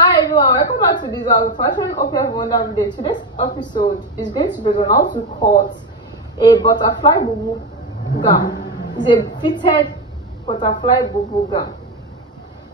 Hi everyone, welcome back to this fashion. Hope you have a wonderful day. Today's episode is going to be on how to cut a butterfly bubu gown. It's a fitted butterfly bubu gown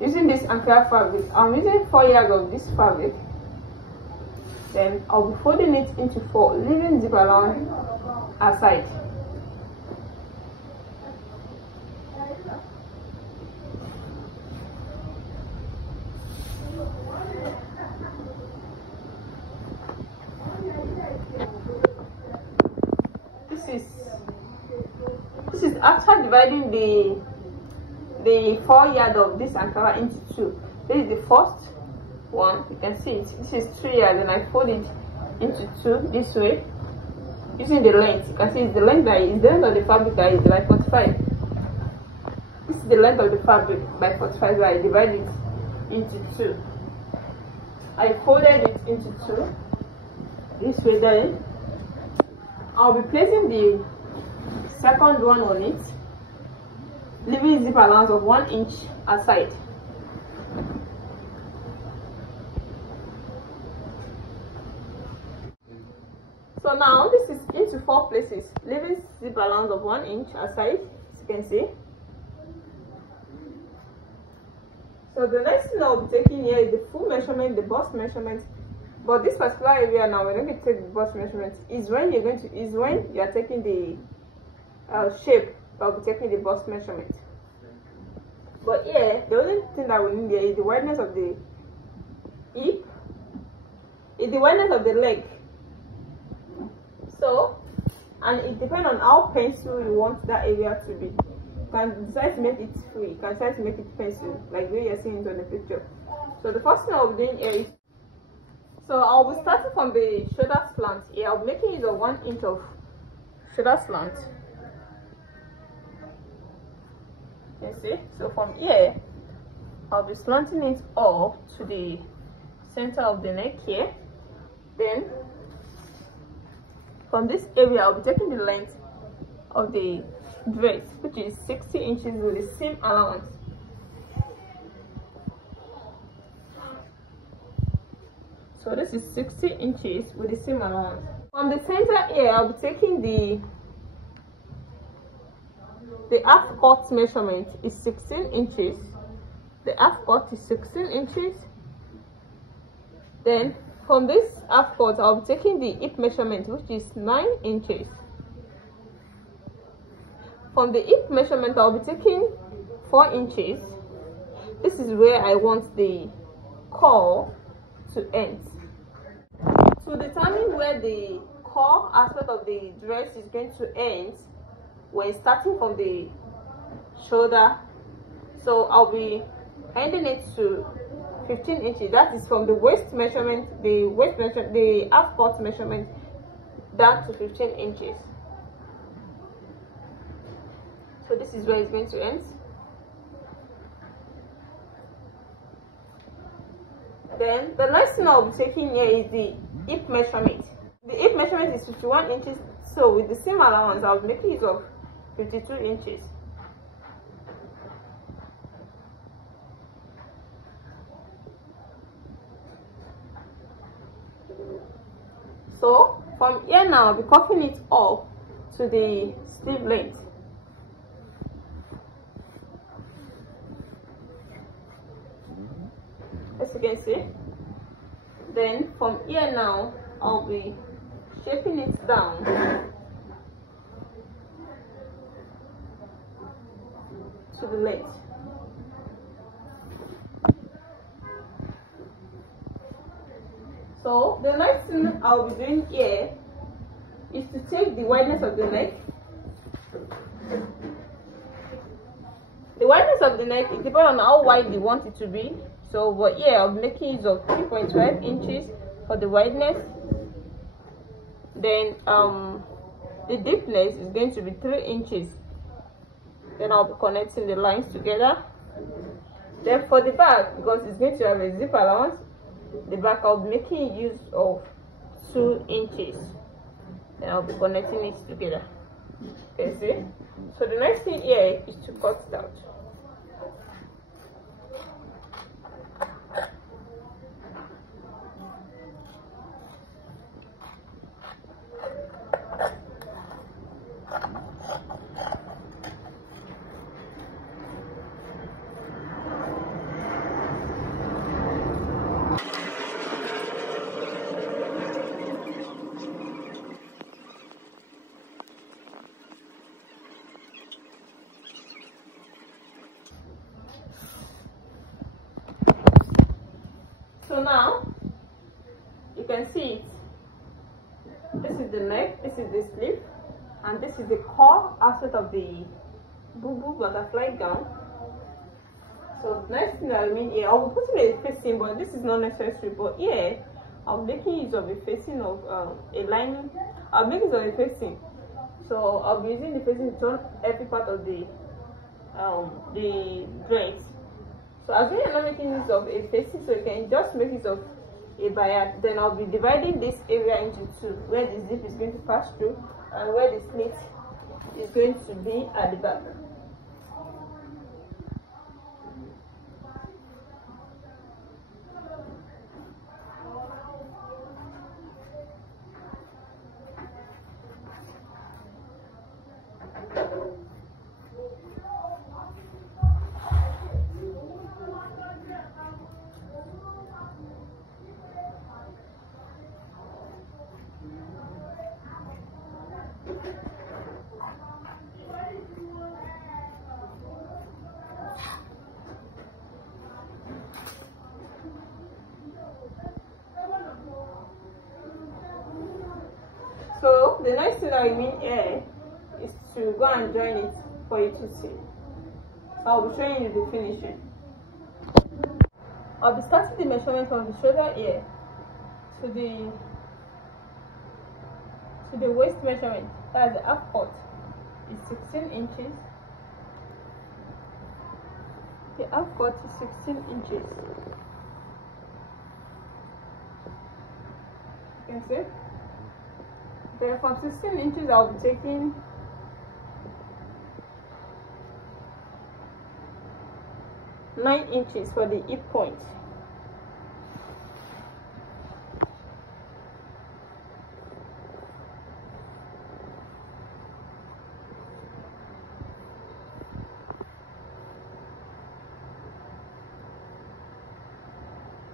using this Ankara fabric. I'm using 4 yards of this fabric. Then I'll be folding it into 4, leaving zip around aside. This is after dividing the 4 yards of this Ankara into 2. This is the first one. You can see it. This is 3 yards, and I fold it into 2 this way using the length. You can see it's the length that is the length of the fabric that is by 45. This is the length of the fabric by 45, so I divide it into 2. I folded it into 2 this way. Then I'll be placing the second one on it, leaving zip allowance of 1 inch aside. So now this is into 4 places, leaving zip allowance of 1 inch aside, as you can see. So the next thing I'll be taking here is the full measurement, the bust measurement. But this particular area now, we're not going to take the bust measurement. Is when you are taking the shape, I'll be taking the bust measurement. But here, the only thing that we need here is the wideness of the hip, is the wideness of the leg. So, and it depends on how pencil you want that area to be. You can decide to make it free, you can decide to make it pencil, like the way you're seeing it on the picture. So the first thing I'll be doing here is, so I'll be starting from the shoulder slant here. I'll be making use of 1 inch of shoulder slant. You see, so from here I'll be slanting it up to the center of the neck here. Then from this area I'll be taking the length of the dress, which is 60 inches with the seam allowance. So this is 60 inches with the seam allowance. From the center here I'll be taking the half cut measurement is 16 inches. The half cut is 16 inches. Then from this half cut I'll be taking the hip measurement, which is 9 inches. From the hip measurement I'll be taking 4 inches. This is where I want the cowl to end. To determine where the core aspect of the dress is going to end, we're starting from the shoulder, so I'll be ending it to 15 inches. That is from the waist measurement, the half cut measurement down to 15 inches. So this is where it's going to end. Then the next thing I'll be taking here is the hip measurement. The hip measurement is 51 inches, so with the seam allowance I'll be making use of 52 inches. So from here now I'll be cuffing it up to the sleeve length. As you can see. Then from here now I'll be shaping it down to the length. So the next thing I'll be doing here is to take the wideness of the neck. The wideness of the neck, it depends on how wide you want it to be. So but here I'll be making use of 3.5 inches for the wideness. Then the deepness is going to be 3 inches. Then I'll be connecting the lines together. Then for the back, because it's going to have a zip allowance, the back I'll be making use of 2 inches. Then I'll be connecting it together. Okay, see? So the next thing here is to cut it out. So now you can see it. This is the neck, this is the sleeve, and this is the core aspect of the Bubu butterfly gown. So next thing I mean here, I'll be putting a facing, but this is not necessary. But here I'm making use of a facing of a lining. I'll make use of a facing. So I'll be using the facing to turn every part of the dress. So as we are not making use of a facing, so you can just make use of a bias. Then I'll be dividing this area into two, where the zip is going to pass through and where the slit is going to be at the back. So the next thing I mean here is to go and join it for you to see. I'll be showing you the finishing. I'll be starting the measurement from the shoulder here to the waist measurement. That's the half cut is 16 inches. The half cut is 16 inches. You can see. Then from 16 inches, I'll be taking 9 inches for the hip point.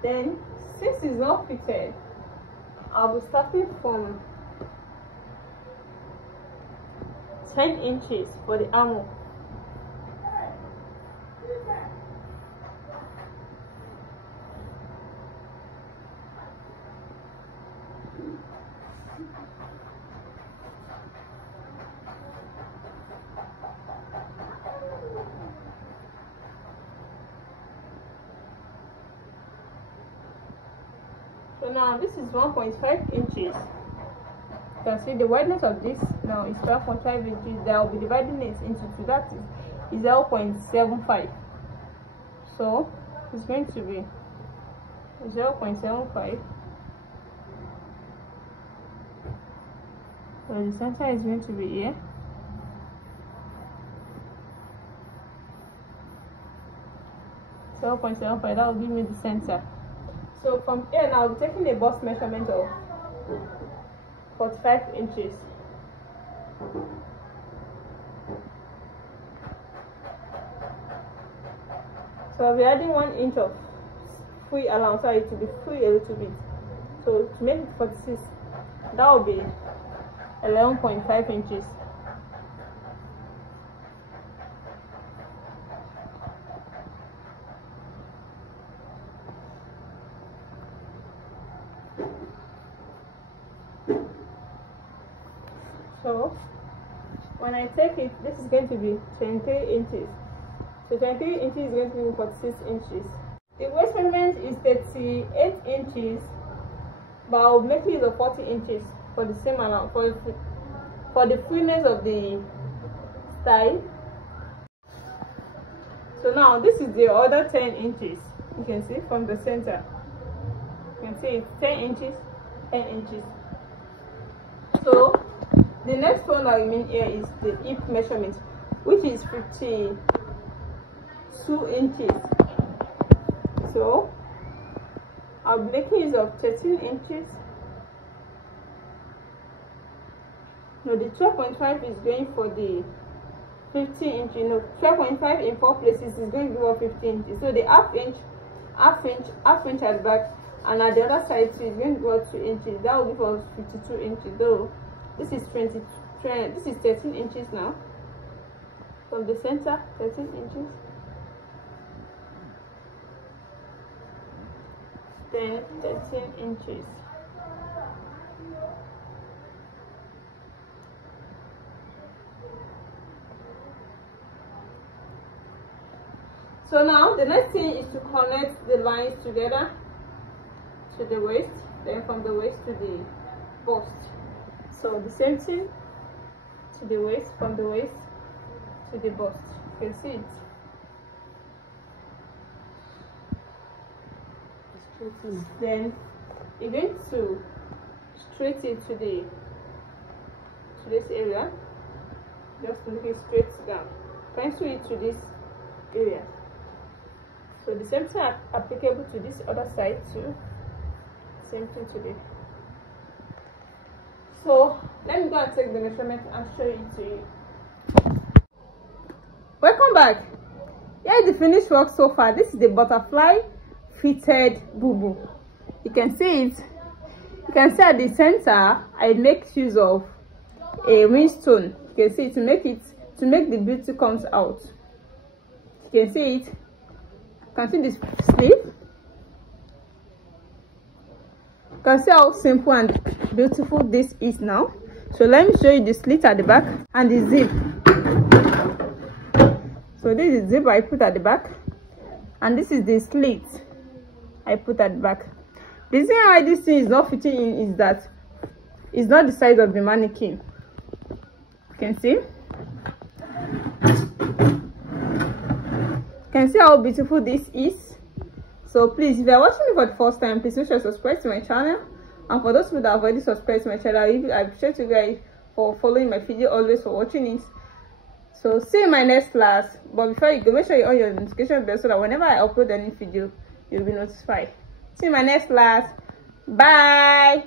Then, since it's not fitted, I'll be starting from 10 inches for the armhole. So now this is 1.5 inches. You can see the wideness of this now is 12.5 inches. Then I'll be dividing it into two. That is 0.75. So it's going to be 0.75. So the center is going to be here. .75, that will give me the center. So from here now, I'll be taking a bust measurement of 45 inches. So I'll be adding 1 inch of free allowance, so it will be free a little bit. So to make it 46, that will be 11.5 inches. So when I take it, this is going to be 23 inches. So 23 inches is going to be 46 inches. The waist measurement is 38 inches, but I'll make use of 40 inches for the same amount, for the freeness of the style. So now this is the other 10 inches. You can see from the center. You can see it's 10 inches, 10 inches. So the next one I mean here is the hip measurement, which is 52 inches. So I'll be making use of 13 inches. No, the 12.5 is going for the 15 inch. You know, 12.5 in 4 places is going to give us 15 inches. So the half inch at the back, and at the other side too is going to go 2 inches. That will give us 52 inches. Though this is 13 inches now. From the center, 13 inches. then 13 inches. So now the next thing is to connect the lines together to the waist, then from the waist to the bust. So the same thing to the waist, from the waist to the bust. You can see it. Then you're going to straight it to this area, just to make it straight down. Pencil it to this area. So the same thing applicable to this other side too. Same thing to this. So let me go and take the measurement and show it to you. Welcome back. Here is the finished work so far. This is the butterfly fitted bubu. You can see it. You can see at the center I make use of a whinstone. You can see it to make the beauty comes out. You can see it. You can see this sleeve. You can see how simple and beautiful this is now. So let me show you the slit at the back and the zip. So this is the zip I put at the back, and this is the slit I put at the back. The reason why this thing is not fitting in is that it's not the size of the mannequin. You can see. You can see how beautiful this is. So please, if you are watching me for the first time, please make sure to subscribe to my channel. And for those people that have already subscribed to my channel, I appreciate you guys for following my video, always for watching it. So see you in my next class. But before you go, make sure you on your notification bell so that whenever I upload any video, you'll be notified. See you in my next class. Bye.